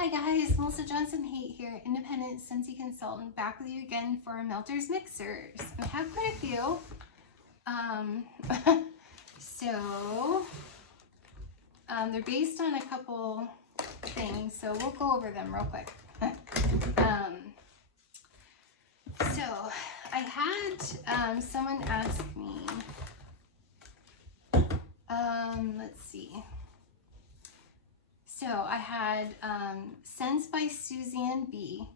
Hi guys, Melissa Johnson-Haight here, independent Scentsy consultant, back with you again for Melter's Mixers. I have quite a few. They're based on a couple things, so we'll go over them real quick. So I had someone ask me, let's see. So I had Scents by Suzanne B.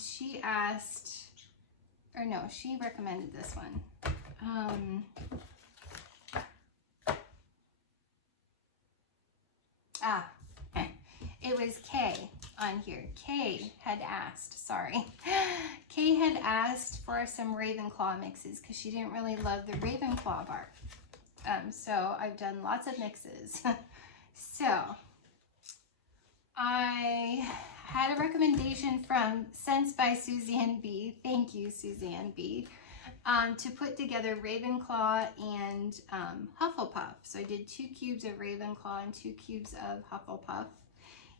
She asked, or no, she recommended this one. It was Kay on here. Kay had asked, sorry. Kay had asked for some Ravenclaw mixes because she didn't really love the Ravenclaw bar. So I've done lots of mixes. So I had a recommendation from Scents by Suzanne B. Thank you, Suzanne B. To put together Ravenclaw and Hufflepuff. So I did 2 cubes of Ravenclaw and 2 cubes of Hufflepuff.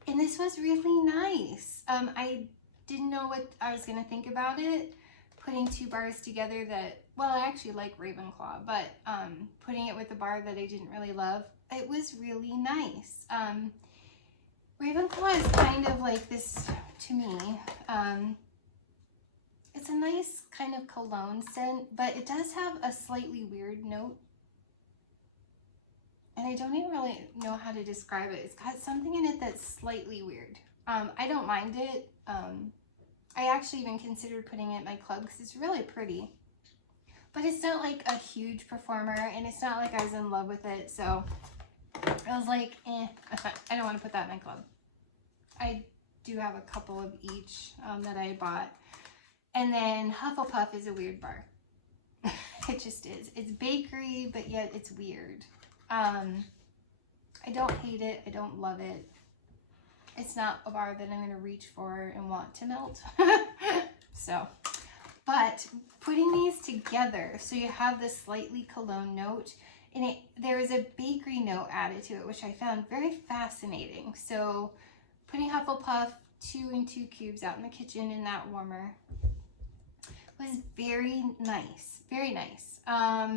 And this was really nice. I didn't know what I was going to think about it. Putting 2 bars together that, well, I actually like Ravenclaw, but putting it with a bar that I didn't really love, it was really nice. Ravenclaw is kind of like this to me. It's a nice kind of cologne scent, but it does have a slightly weird note. And I don't even really know how to describe it. It's got something in it that's slightly weird. I don't mind it. I actually even considered putting it in my club because it's really pretty. But it's not like a huge performer, and it's not like I was in love with it, so I was like, I don't want to put that in my club. I do have a couple of each that I bought. And then Hufflepuff is a weird bar. It just is. It's bakery, but yet it's weird. I don't hate it. I don't love it. It's not a bar that I'm going to reach for and want to melt. So, but putting these together, so you have this slightly cologne note, and there is a bakery note added to it, which I found very fascinating. So putting Hufflepuff 2 and 2 cubes out in the kitchen in that warmer was very nice. Very nice. How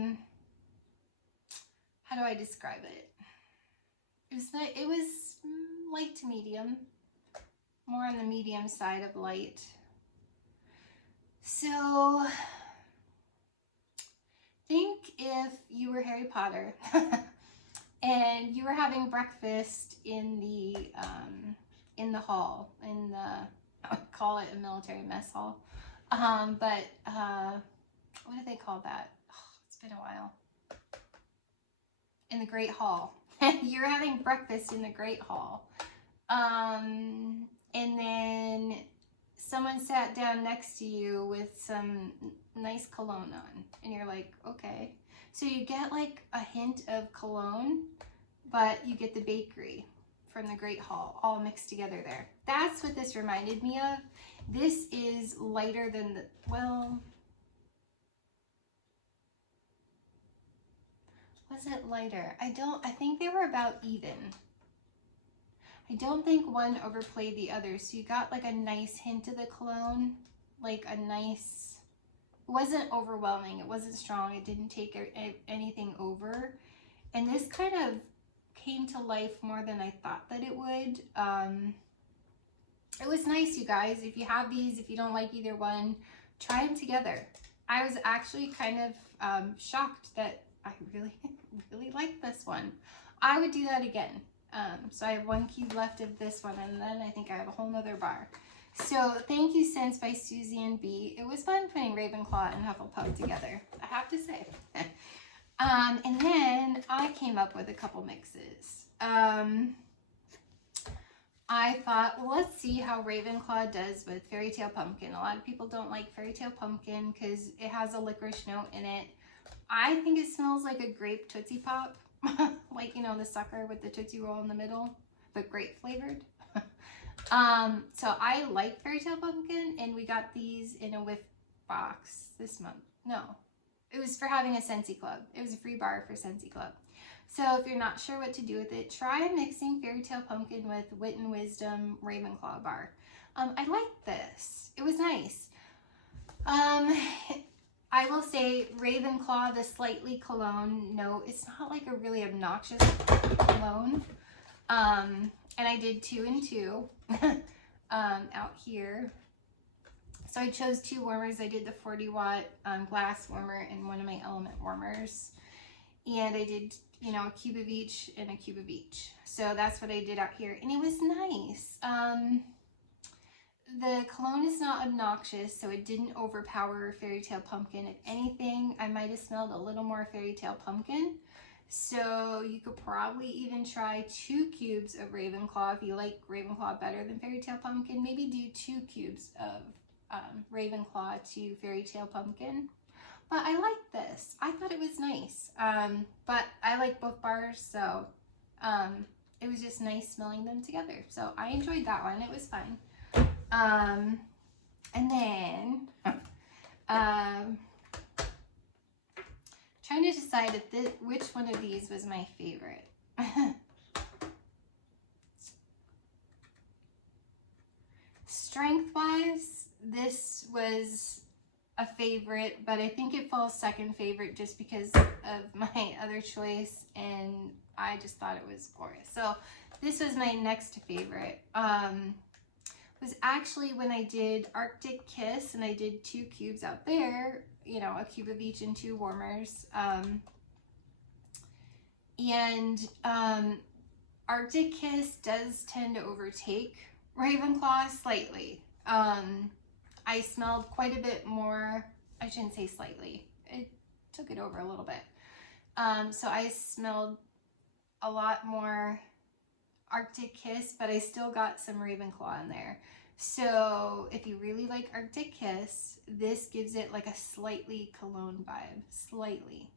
do I describe it? It was light to medium, more on the medium side of light. So think if you were Harry Potter and you were having breakfast in the hall, I would call it a military mess hall. What do they call that? Oh, it's been a while. In the Great Hall. You're having breakfast in the Great Hall. And then someone sat down next to you with some nice cologne on. And you're like, okay. So you get like a hint of cologne, but you get the bakery from the Great Hall all mixed together there. That's what this reminded me of. This is lighter than the, well, was it lighter? I think they were about even. I don't think one overplayed the other. So you got like a nice hint of the cologne, like a nice, it wasn't overwhelming. It wasn't strong. It didn't take anything over. And this kind of came to life more than I thought that it would. It was nice, you guys. If you have these, if you don't like either one, try them together. I was actually kind of shocked that I really like this one. I would do that again. So I have 1 cube left of this one, and then I think I have a whole nother bar. So thank you, Scents by Suzanne B. It was fun putting Ravenclaw and Hufflepuff together, I have to say. And then I came up with a couple mixes. I thought, well, let's see how Ravenclaw does with Fairy Tale Pumpkin. A lot of people don't like Fairy Tale Pumpkin because it has a licorice note in it. I think it smells like a grape Tootsie Pop. Like, you know, the sucker with the Tootsie Roll in the middle, but grape flavored. So I like Fairy Tale Pumpkin, and we got these in a whiff box this month. No, it was for having a Scentsy Club. It was a free bar for Scentsy Club. So if you're not sure what to do with it, try mixing Fairy Tale Pumpkin with Wit and Wisdom Ravenclaw bar. I liked this. It was nice. I will say Ravenclaw, the slightly cologne note, it's not like a really obnoxious cologne. And I did 2 and 2 out here. So I chose 2 warmers. I did the 40 watt glass warmer and one of my element warmers. And I did, you know, a cube of each and a cube of each. So that's what I did out here. And it was nice. The cologne is not obnoxious, so it didn't overpower Fairy Tale Pumpkin. If anything, I might have smelled a little more Fairy Tale Pumpkin. So you could probably even try 2 cubes of Ravenclaw if you like Ravenclaw better than Fairy Tale Pumpkin. Maybe do 2 cubes of Ravenclaw to Fairy Tale Pumpkin. But I liked this. I thought it was nice. But I like both bars, so it was just nice smelling them together. So I enjoyed that one. It was fun. And then trying to decide if which one of these was my favorite. Strength-wise, this was a favorite, but I think it falls second favorite just because of my other choice, and I just thought it was glorious. So this was my next favorite. Was actually when I did Arctic Kiss, and I did 2 cubes out there, you know, a cube of each and 2 warmers. Arctic Kiss does tend to overtake Ravenclaw slightly. I smelled quite a bit more. I shouldn't say slightly. It took it over a little bit. So I smelled a lot more Arctic Kiss, but I still got some Ravenclaw in there. So if you really like Arctic Kiss, this gives it like a slightly cologne vibe, slightly.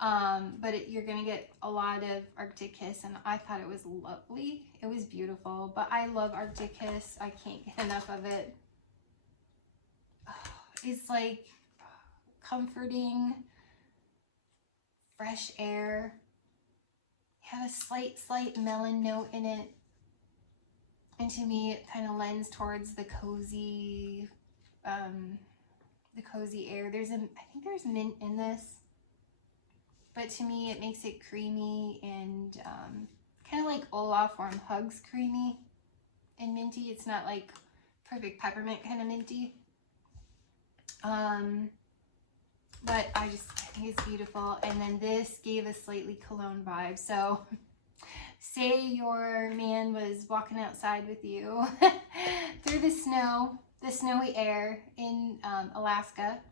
But you're gonna get a lot of Arctic Kiss, and I thought it was lovely. It was beautiful, but I love Arctic Kiss. I can't get enough of it. It's like comforting, fresh air. You have a slight melon note in it. And to me, it kind of lends towards the cozy air. I think there's mint in this. But to me, it makes it creamy and kind of like Olaf Warm Hugs creamy and minty. It's not like perfect peppermint kind of minty. But I think it's beautiful. And then this gave a slightly cologne vibe. So say your man was walking outside with you through the snowy air in Alaska,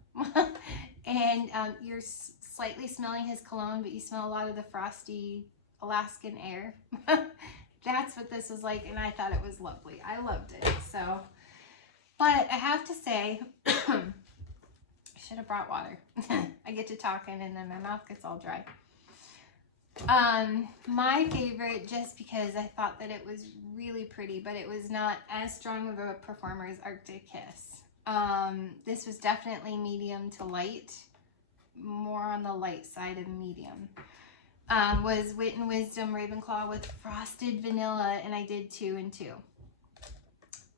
and you're slightly smelling his cologne, but you smell a lot of the frosty Alaskan air. That's what this was like, and I thought it was lovely. I loved it. So, but I have to say, should have brought water. I get to talking and then my mouth gets all dry. My favorite, just because I thought that it was really pretty, but it was not as strong of a performer as Arctic Kiss. This was definitely medium to light, more on the light side of medium. Was Wit and Wisdom Ravenclaw with frosted vanilla, and I did 2 and 2.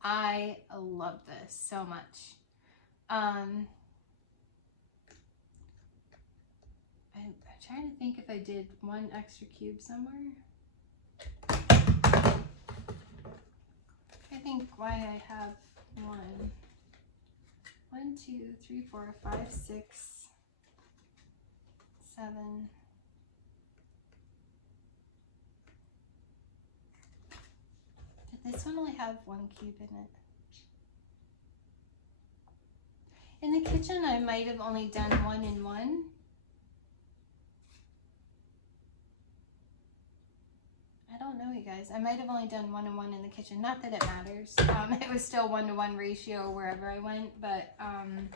I love this so much. I'm trying to think if I did 1 extra cube somewhere. I think why I have 1, 2, 3, 4, 5, 6, 7. Did this one only have 1 cube in it? In the kitchen, I might have only done 1 and 1. I don't know, you guys. I might have only done 1 and 1 in the kitchen. Not that it matters. It was still 1-to-1 ratio wherever I went, but I'm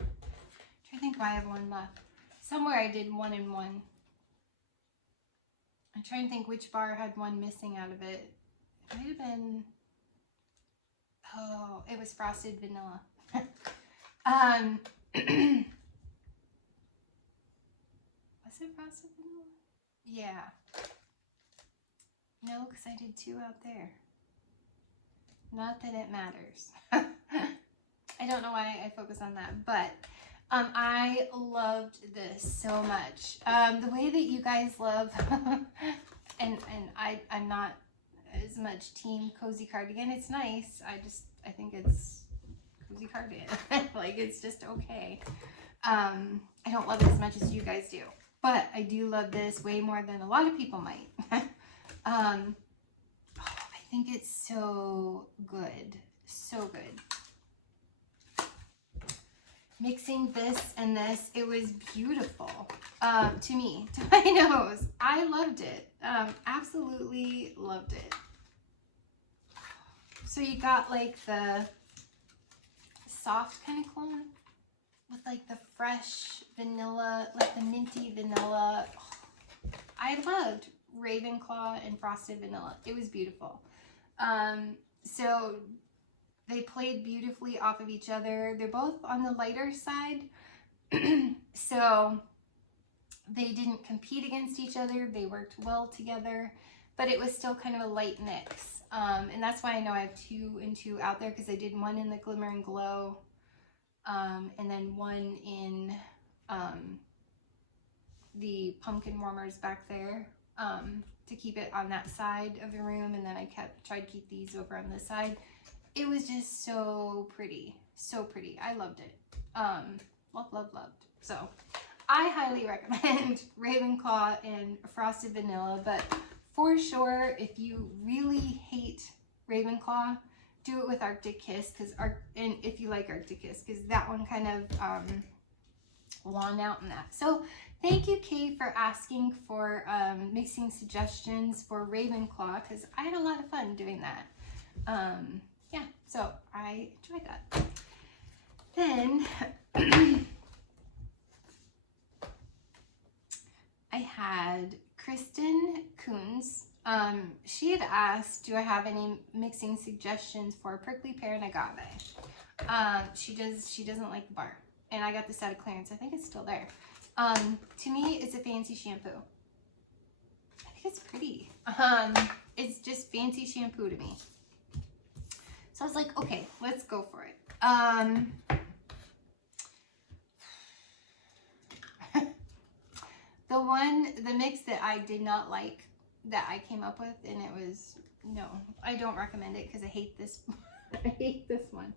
trying to think why I have 1 left. Somewhere I did 1 and 1. I'm trying to think which bar had 1 missing out of it. It might have been, oh, it was frosted vanilla. Was it frosted vanilla? Yeah. No, because I did 2 out there. Not that it matters. I don't know why I focus on that, but I loved this so much. The way that you guys love, and I'm not as much team cozy cardigan. It's nice. I think it's cozy cardigan. Like, it's just okay. I don't love it as much as you guys do, but I do love this way more than a lot of people might. I think it's so good. So good. Mixing this and this, it was beautiful to me, to my nose. I loved it. Absolutely loved it. So you got like the soft kind of cologne with like the fresh vanilla, like the minty vanilla. I loved Ravenclaw and frosted vanilla. It was beautiful. So they played beautifully off of each other. They're both on the lighter side. So they didn't compete against each other. They worked well together, but it was still kind of a light mix. And that's why I know I have 2 and 2 out there, because I did 1 in the Glimmer and Glow, and then 1 in the pumpkin warmers back there, to keep it on that side of the room. And then I tried to keep these over on this side. It was just so pretty. So pretty. I loved it. Loved. So I highly recommend Ravenclaw and Frosted Vanilla, but for sure, if you really hate Ravenclaw, do it with Arctic Kiss, and if you like Arctic Kiss, because that one kind of won out in that. So thank you, Kay, for asking for mixing suggestions for Ravenclaw, because I had a lot of fun doing that. Yeah, so I enjoyed that. Then I had Kristen Coons. She had asked, do I have any mixing suggestions for prickly pear and agave? She doesn't like the bar, and I got this out of clearance. I think it's still there. To me, it's a fancy shampoo. I think it's pretty. It's just fancy shampoo to me. So I was like, okay, let's go for it. The mix that I did not like, that I came up with, and it was, no, I don't recommend it because I hate this. I hate this one.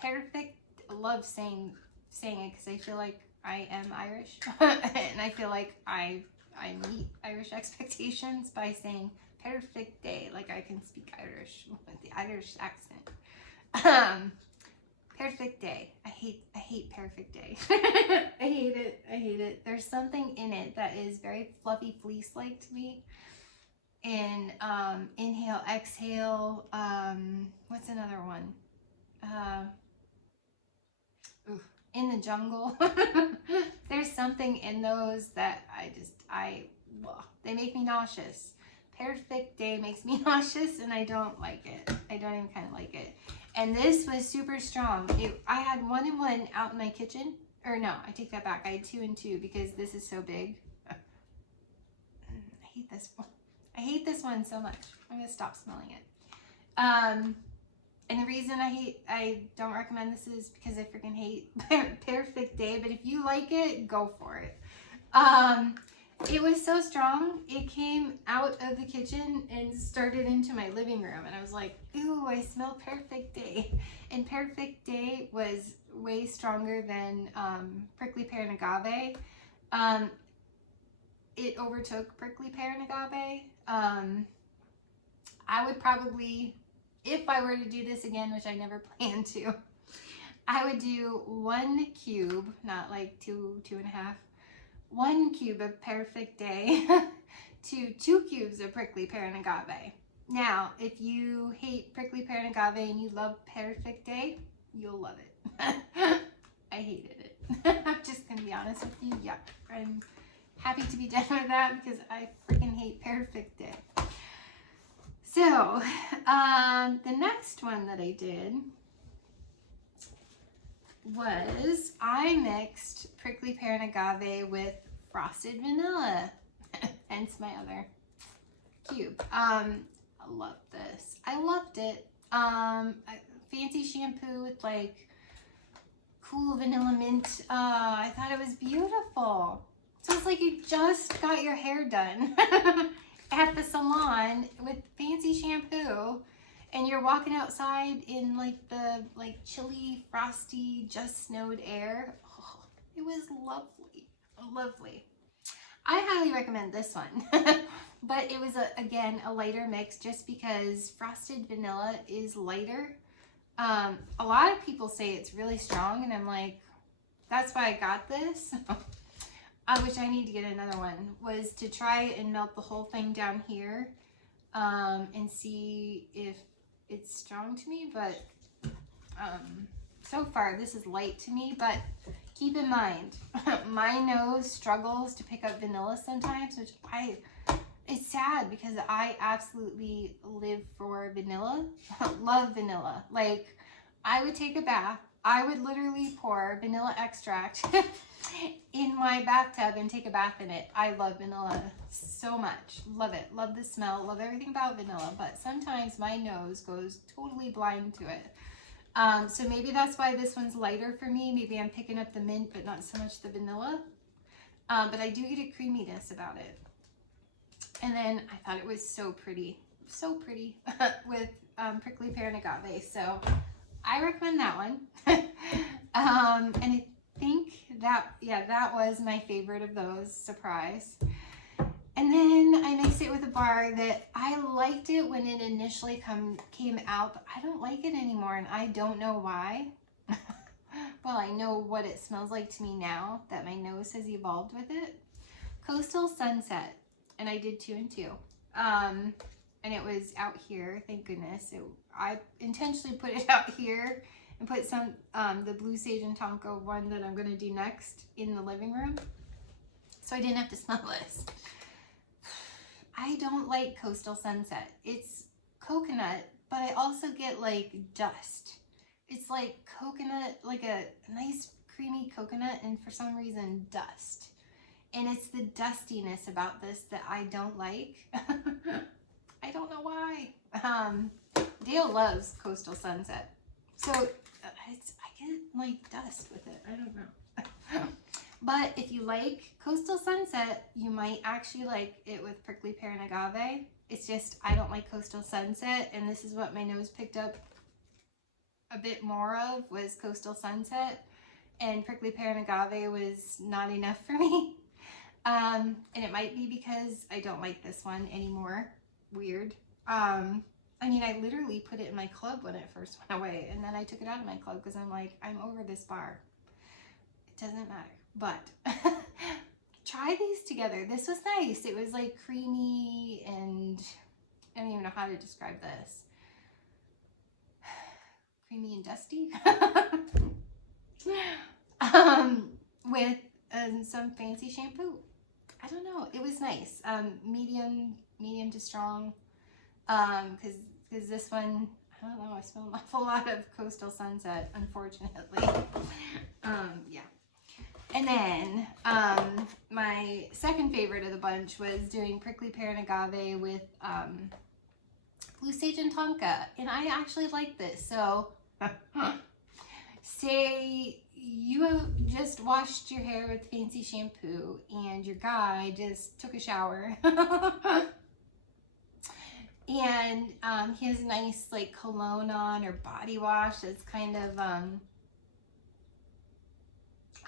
Perfect. I love saying it because I feel like I am Irish, and I feel like I meet Irish expectations by saying perfect day, like I can speak Irish with the Irish accent. Perfect day. I hate perfect day. I hate it. I hate it. There's something in it that is very fluffy fleece-like to me. And inhale, exhale. What's another one? In the jungle. There's something in those that they make me nauseous. Perfect day makes me nauseous, and I don't like it. I don't even kind of like it. And this was super strong. I had 1 and 1 out in my kitchen. Or no, I take that back. I had 2 and 2 because this is so big. I hate this one. I hate this one so much. I'm gonna stop smelling it. And the reason I don't recommend this is because I freaking hate Perfect Day. But if you like it, go for it. It was so strong, it came out of the kitchen and started into my living room. And I was like, ooh, I smell Perfect Day. And Perfect Day was way stronger than Prickly Pear and Agave. It overtook Prickly Pear and Agave. I would probably, if I were to do this again, which I never plan to, I would do 1 cube, not like 2.5. 1 cube of Perfect Day to 2 cubes of Prickly Pear and Agave. Now, if you hate Prickly Pear and Agave and you love Perfect Day, you'll love it. I hated it. I'm just going to be honest with you. Yeah, I'm happy to be done with that because I freaking hate Perfect Day. So, the next one that I did was I mixed Prickly Pear and Agave with Frosted Vanilla, hence my other cube. I love this. I loved it. Fancy shampoo with like cool vanilla mint. I thought it was beautiful. So it's like you just got your hair done at the salon with fancy shampoo, and you're walking outside in like the chilly, frosty, just snowed air. Oh, it was lovely, lovely. I highly recommend this one. But it was again a lighter mix, just because frosted vanilla is lighter. A lot of people say it's really strong, and I'm like, that's why I got this. Which I need to get another one, was to try and melt the whole thing down here and see if it's strong to me. But so far this is light to me. But keep in mind, my nose struggles to pick up vanilla sometimes, which it's sad because I absolutely live for vanilla. Love vanilla. Like, I would take a bath, I would literally pour vanilla extract in my bathtub and take a bath in it. I love vanilla so much. Love it. Love the smell. Love everything about vanilla. But sometimes my nose goes totally blind to it. So maybe that's why this one's lighter for me. Maybe I'm picking up the mint, but not so much the vanilla. But I do get a creaminess about it. And then I thought it was so pretty with prickly pear and agave. So I recommend that one. And I think that was my favorite of those. Surprise. And then I mixed it with a bar that I liked it when it initially came out, but I don't like it anymore, and I don't know why. Well, I know what it smells like to me now that my nose has evolved with it. Coastal Sunset. And I did 2 and 2. And it was out here, thank goodness. I intentionally put it out here and put some, the Blue Sage and Tonka one that I'm going to do next in the living room, so I didn't have to smell this. I don't like Coastal Sunset. It's coconut, but I also get like dust. It's like coconut, like a nice creamy coconut, and for some reason dust. And it's the dustiness about this that I don't like. I don't know why. Dale loves Coastal Sunset. So I get like dust with it. I don't know. But if you like Coastal Sunset, you might actually like it with prickly pear and agave. It's just I don't like Coastal Sunset, and this is what my nose picked up a bit more of, was Coastal Sunset. And prickly pear and agave was not enough for me. And it might be because I don't like this one anymore. Weird. I mean, I literally put it in my club when it first went away, and then I took it out of my club because I'm like, I'm over this bar. It doesn't matter. But try these together. This was nice. It was like creamy, and I don't even know how to describe this. Creamy and dusty. With some fancy shampoo. I don't know. It was nice. Medium to strong. Because this one, I don't know, I smell an awful lot of Coastal Sunset, unfortunately. Yeah. And then my second favorite of the bunch was doing prickly pear and agave with Blue Sage and Tonka. And I actually like this. So say you have just washed your hair with fancy shampoo and your guy just took a shower. And he has nice like cologne on or body wash that's kind of, I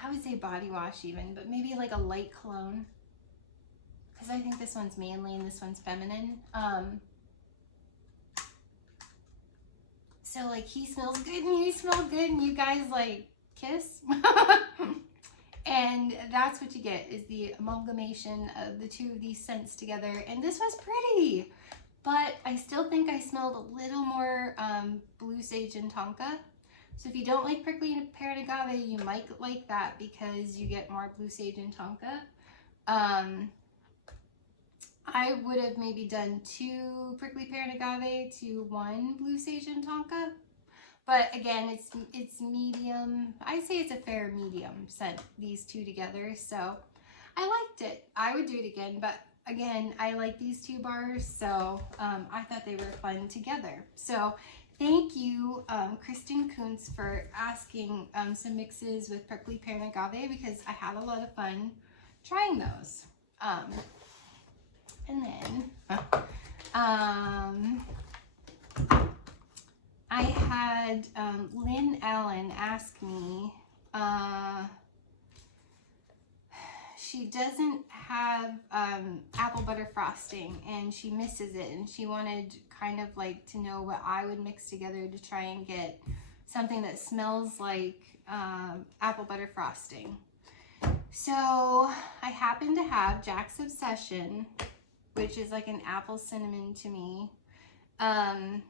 would say body wash even, but maybe like a light cologne. Because I think this one's manly and this one's feminine. So like he smells good and you smell good and you guys like kiss. And that's what you get, is the amalgamation of the two of these scents together. And this was pretty, but I still think I smelled a little more Blue Sage and Tonka. So if you don't like prickly pear and agave, you might like that because you get more Blue Sage and Tonka. I would have maybe done 2 prickly pear and agave to 1 Blue Sage and Tonka. But again, it's medium. I'd say it's a fair medium scent, these two together. So I liked it. I would do it again. But again, I like these two bars, so I thought they were fun together. So thank you, Kristen Kuntz, for asking some mixes with prickly pear and agave, because I had a lot of fun trying those. And then I had Lynn Allen ask me, she doesn't have apple butter frosting and she misses it, and she wanted kind of like to know what I would mix together to try and get something that smells like apple butter frosting. So I happen to have Jack's Obsession, which is like an apple cinnamon to me. And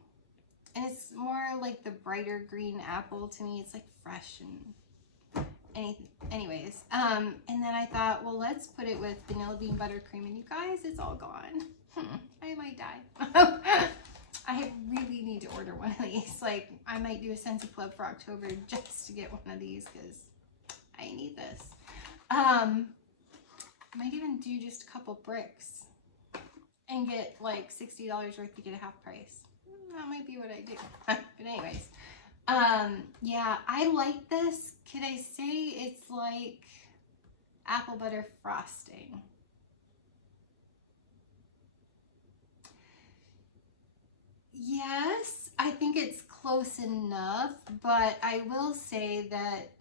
it's more like the brighter green apple to me. It's like fresh and anyways. And then I thought, well, let's put it with vanilla bean buttercream, and you guys, it's all gone. I might die. I really need to order one of these. Like, I might do a Scentsy club for October just to get one of these, because I need this. Might even do just a couple bricks and get like $60 worth to get a half price. That might be what I do. But anyways, yeah, I like this. Could I say it's like apple butter frosting? Yes, I think it's close enough, but I will say that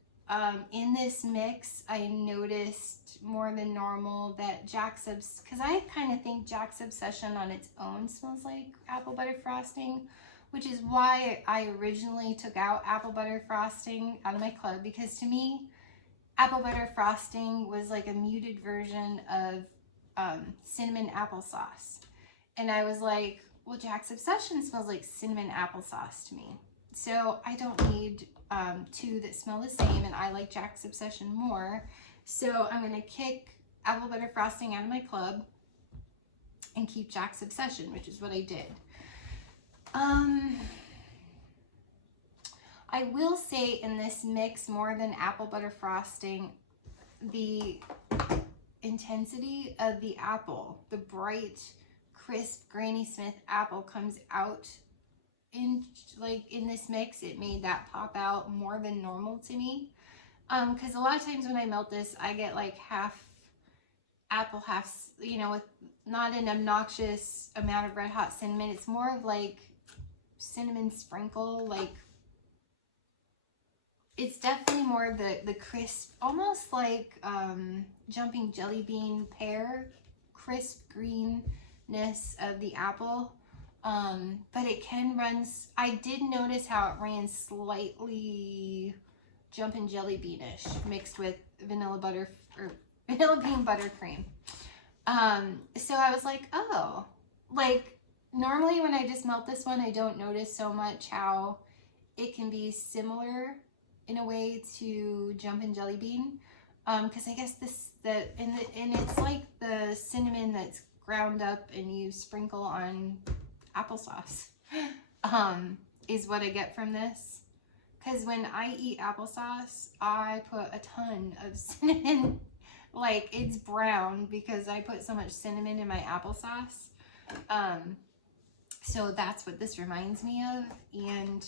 in this mix, I noticed more than normal that because I kind of think Jack's Obsession on its own smells like apple butter frosting, which is why I originally took out apple butter frosting out of my club, because to me, apple butter frosting was like a muted version of cinnamon applesauce. And I was like, well, Jack's Obsession smells like cinnamon applesauce to me. So I don't need two that smell the same, and I like Jack's Obsession more. So I'm going to kick apple butter frosting out of my club and keep Jack's Obsession, which is what I did. I will say in this mix, more than apple butter frosting, the intensity of the apple, the bright, crisp Granny Smith apple comes out in this mix. It made that pop out more than normal to me, because a lot of times when I melt this, I get like half apple, half, you know, with not an obnoxious amount of red hot cinnamon. It's more of like cinnamon sprinkle, like it's definitely more the crisp, almost like jumping jelly bean pear, crisp greenness of the apple. But it can run, I did notice how it ran slightly jumpin' jelly beanish mixed with vanilla bean buttercream. So I was like, oh, like normally when I just melt this one, I don't notice so much how it can be similar in a way to jumpin' jelly bean. Cause I guess and it's like the cinnamon that's ground up and you sprinkle on applesauce is what I get from this, because when I eat applesauce, I put a ton of cinnamon, like it's brown because I put so much cinnamon in my applesauce. So that's what this reminds me of. And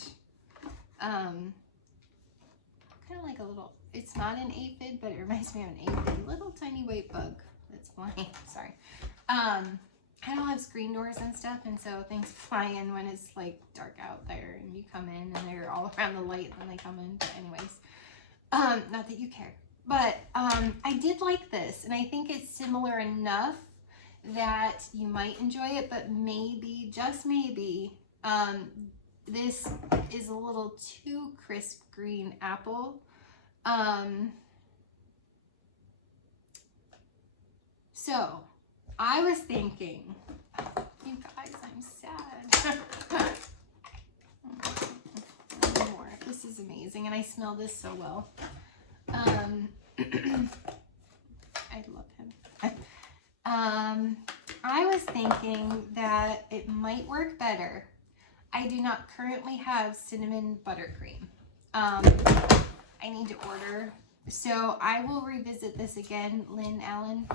kind of like a little, it's not an aphid, but it reminds me of an aphid, little tiny white bug that's flying. Sorry. I don't have screen doors and stuff, and so things fly in when it's like dark out there and you come in and they're all around the light when they come in. But anyways, not that you care, but I did like this, and I think it's similar enough that you might enjoy it, but maybe, just maybe, this is a little too crisp green apple. So I was thinking, you guys, I'm sad. More. This is amazing, and I smell this so well. I love him. I was thinking that it might work better. I do not currently have cinnamon buttercream. I need to order, so I will revisit this again, Lynn Allen.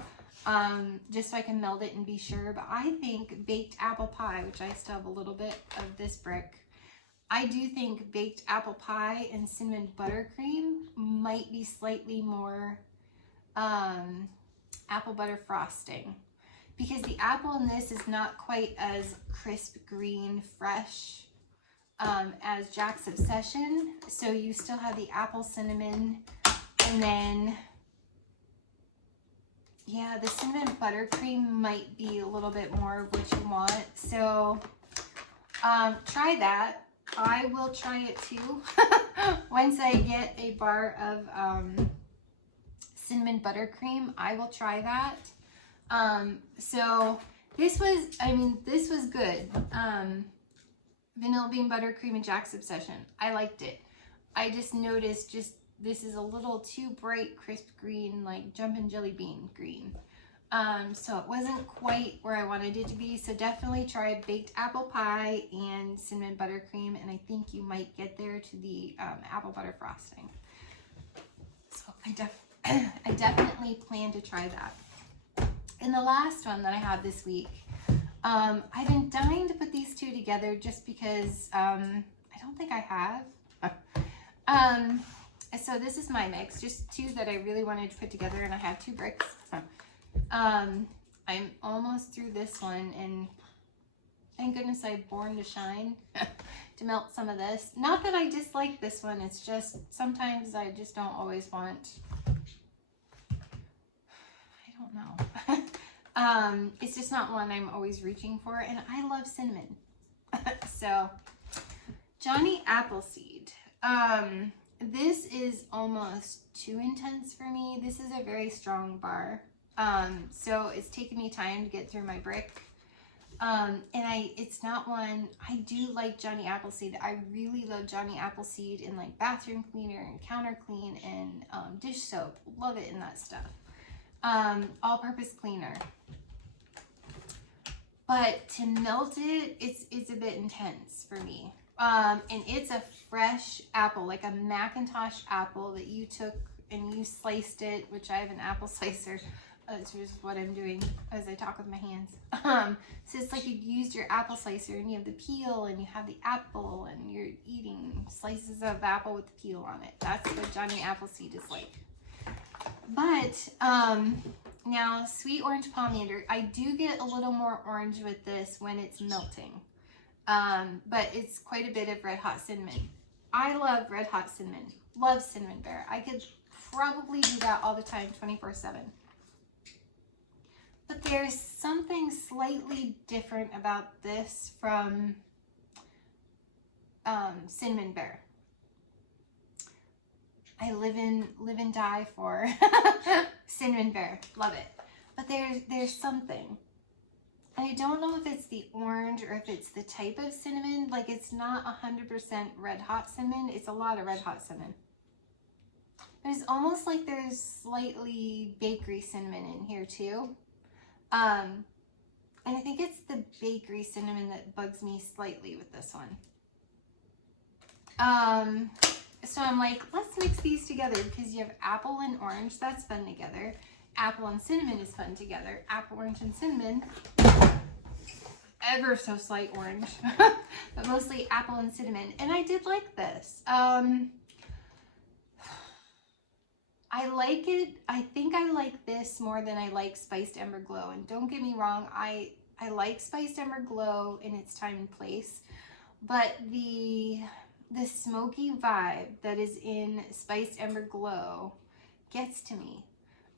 just so I can meld it and be sure. But I think baked apple pie, which I still have a little bit of this brick, I do think baked apple pie and cinnamon buttercream might be slightly more apple butter frosting, because the apple in this is not quite as crisp, green, fresh as Jack's Obsession. So you still have the apple cinnamon, and then yeah, the cinnamon buttercream might be a little bit more of what you want. So try that. I will try it too once I get a bar of cinnamon buttercream. I will try that. So this was, I mean, this was good. Vanilla bean buttercream and Jack's Obsession. I liked it. I just noticed this is a little too bright, crisp green, like jumpin' jelly bean green. So it wasn't quite where I wanted it to be. So definitely try baked apple pie and cinnamon buttercream, and I think you might get there to the apple butter frosting. So I definitely plan to try that. And the last one that I have this week, I've been dying to put these two together just because I don't think I have. So this is my mix, just two that I really wanted to put together, and I have 2 bricks. I'm almost through this one, and thank goodness I'm born to shine to melt some of this. Not that I dislike this one, it's just sometimes I just don't always want, I don't know. It's just not one I'm always reaching for, and I love cinnamon. So, Johnny Appleseed. This is almost too intense for me. This is a very strong bar. So it's taken me time to get through my brick. And it's not one, I do like Johnny Appleseed. I really love Johnny Appleseed in like bathroom cleaner and counter clean and dish soap. Love it in that stuff. All-purpose cleaner. But to melt it, it's a bit intense for me. And it's a fresh apple, like a Macintosh apple that you took and you sliced it, which I have an apple slicer. That's just what I'm doing as I talk with my hands. So it's like you used your apple slicer and you have the peel and you have the apple and you're eating slices of apple with the peel on it. That's what Johnny Appleseed is like. But now sweet orange pomander, I do get a little more orange with this when it's melting. But it's quite a bit of red hot cinnamon. I love red hot cinnamon. Love cinnamon bear. I could probably do that all the time, 24/7. But there's something slightly different about this from cinnamon bear. I live and die for cinnamon bear. Love it. But there's something. I don't know if it's the orange or if it's the type of cinnamon. Like, it's not 100% red hot cinnamon. It's a lot of red hot cinnamon. There's almost like there's slightly bakery cinnamon in here too. And I think it's the bakery cinnamon that bugs me slightly with this one. So I'm like, let's mix these together because you have apple and orange. That's fun together. Apple and cinnamon is fun together. Apple, orange, and cinnamon. Ever so slight orange. But mostly apple and cinnamon. And I did like this. I like it. I think I like this more than I like Spiced Ember Glow. And don't get me wrong, I like Spiced Ember Glow in its time and place. But the smoky vibe that is in Spiced Ember Glow gets to me.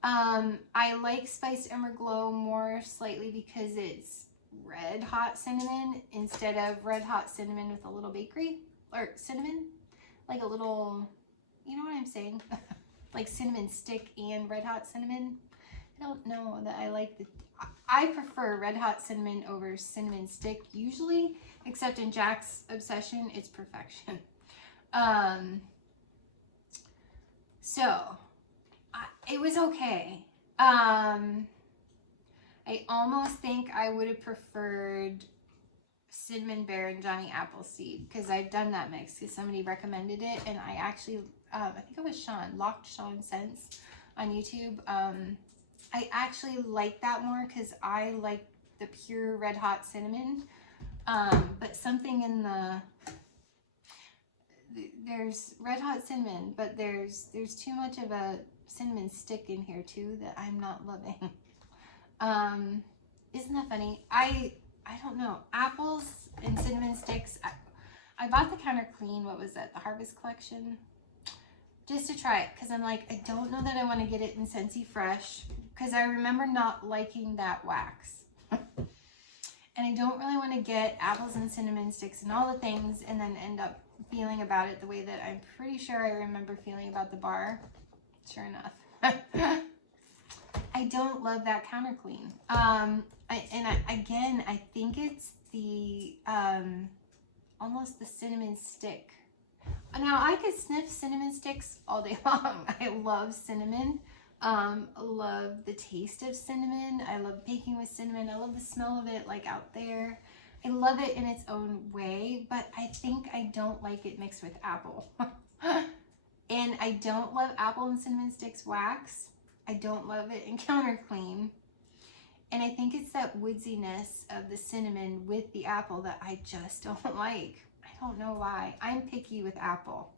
I like Spiced Ember Glow more slightly because it's red hot cinnamon instead of red hot cinnamon with a little bakery, or cinnamon, like a little, you know what I'm saying? Like cinnamon stick and red hot cinnamon. I don't know that I like I prefer red hot cinnamon over cinnamon stick usually, except in Jack's Obsession, it's perfection. So it was okay. I almost think I would have preferred Cinnamon Bear and Johnny Appleseed because I've done that mix because somebody recommended it, and I actually, I think it was Sean, Locked Sean Scents on YouTube. I actually like that more because I like the pure red hot cinnamon. But something in there's red hot cinnamon, but there's too much of a cinnamon stick in here too that I'm not loving. Isn't that funny? I don't know. Apples and cinnamon sticks. I bought the Counter Clean. What was that? The Harvest Collection. Just to try it, because I'm like, I don't know that I want to get it in Scentsy Fresh, because I remember not liking that wax. And I don't really want to get apples and cinnamon sticks and all the things and then end up feeling about it the way that I'm pretty sure I remember feeling about the bar. Sure enough. I don't love that Counter Clean. Again, I think it's the almost the cinnamon stick. Now, I could sniff cinnamon sticks all day long. I love cinnamon. Love the taste of cinnamon. I love baking with cinnamon. I love the smell of it, like out there. I love it in its own way, but I think I don't like it mixed with apple. And I don't love apple and cinnamon sticks wax. I don't love it in Counter Clean. And I think it's that woodsiness of the cinnamon with the apple that I just don't like. I don't know why. I'm picky with apple.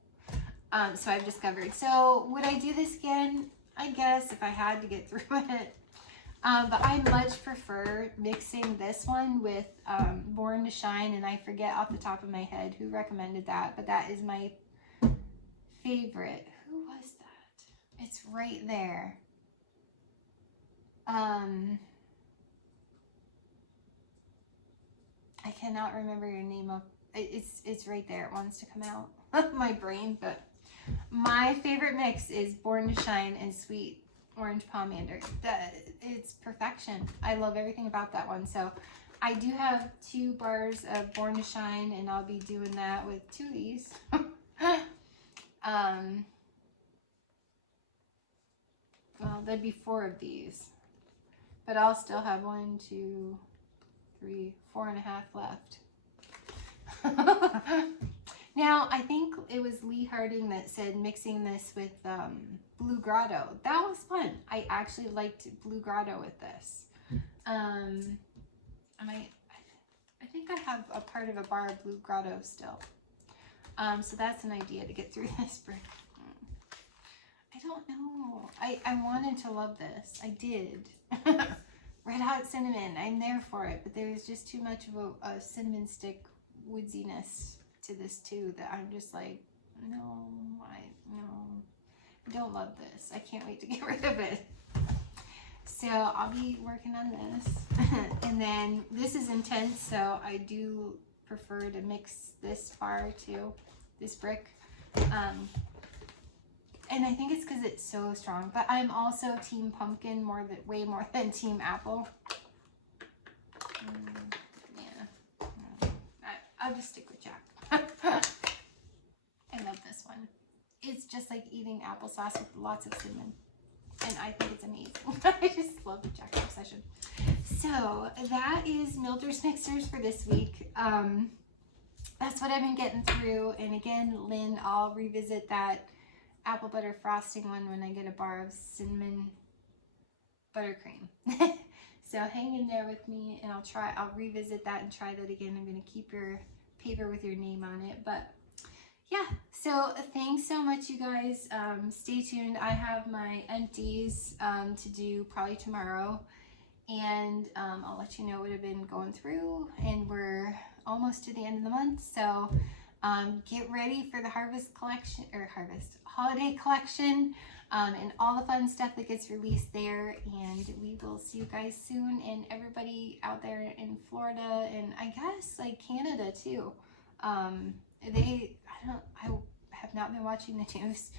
So I've discovered. So would I do this again? I guess if I had to get through it. But I much prefer mixing this one with Born to Shine, and I forget off the top of my head who recommended that, but that is my favorite. Who was that? It's right there. I cannot remember your name of it's right there. It wants to come out my brain, but my favorite mix is Born to Shine and Sweet Orange Pomander. It's perfection. I love everything about that one. So I do have 2 bars of Born to Shine, and I'll be doing that with 2 of these. Well, there'd be 4 of these, but I'll still have 1, 2, 3, 4.5 left. Now, I think it was Lee Harding that said mixing this with Blue Grotto. That was fun. I actually liked Blue Grotto with this. I think I have a part of a bar of Blue Grotto still. So that's an idea to get through this spring. I don't know. I wanted to love this. I did. Red hot cinnamon. I'm there for it, but there's just too much of a cinnamon stick woodsiness to this too that I'm just like, no, I don't love this. I can't wait to get rid of it. So I'll be working on this. And then this is intense, so I do prefer to mix this bar too, this brick. And I think it's because it's so strong, but I'm also Team Pumpkin way more than Team Apple. Yeah, I'll just stick with Jack. I love this one. It's just like eating applesauce with lots of cinnamon, and I think it's amazing. I just love the Jack obsession. So that is Mildred's Mixers for this week. That's what I've been getting through, and again, Lynn, I'll revisit that apple butter frosting one when I get a bar of cinnamon buttercream. So hang in there with me, and I'll revisit that and try that again. I'm going to keep your paper with your name on it. But yeah, so thanks so much, you guys. Stay tuned. I have my empties to do probably tomorrow, and I'll let you know what I've been going through, and we're almost to the end of the month. So get ready for the holiday collection, and all the fun stuff that gets released there. And we will see you guys soon, and everybody out there in Florida, and I guess like Canada too. I have not been watching the news,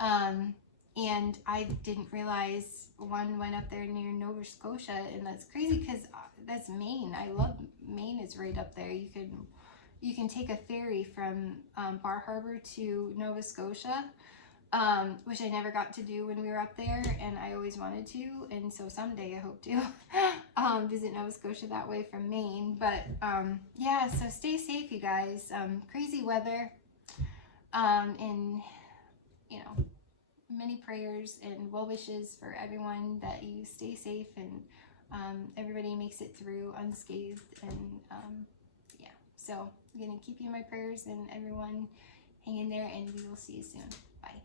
and I didn't realize one went up there near Nova Scotia, and that's crazy because that's Maine. I love Maine. Is right up there. You can take a ferry from Bar Harbor to Nova Scotia, which I never got to do when we were up there, and I always wanted to, and so someday I hope to visit Nova Scotia that way from Maine. But yeah, so stay safe, you guys. Crazy weather, and you know, many prayers and well wishes for everyone, that you stay safe and everybody makes it through unscathed. And yeah, so I'm going to keep you in my prayers, and everyone hang in there, and we will see you soon. Bye.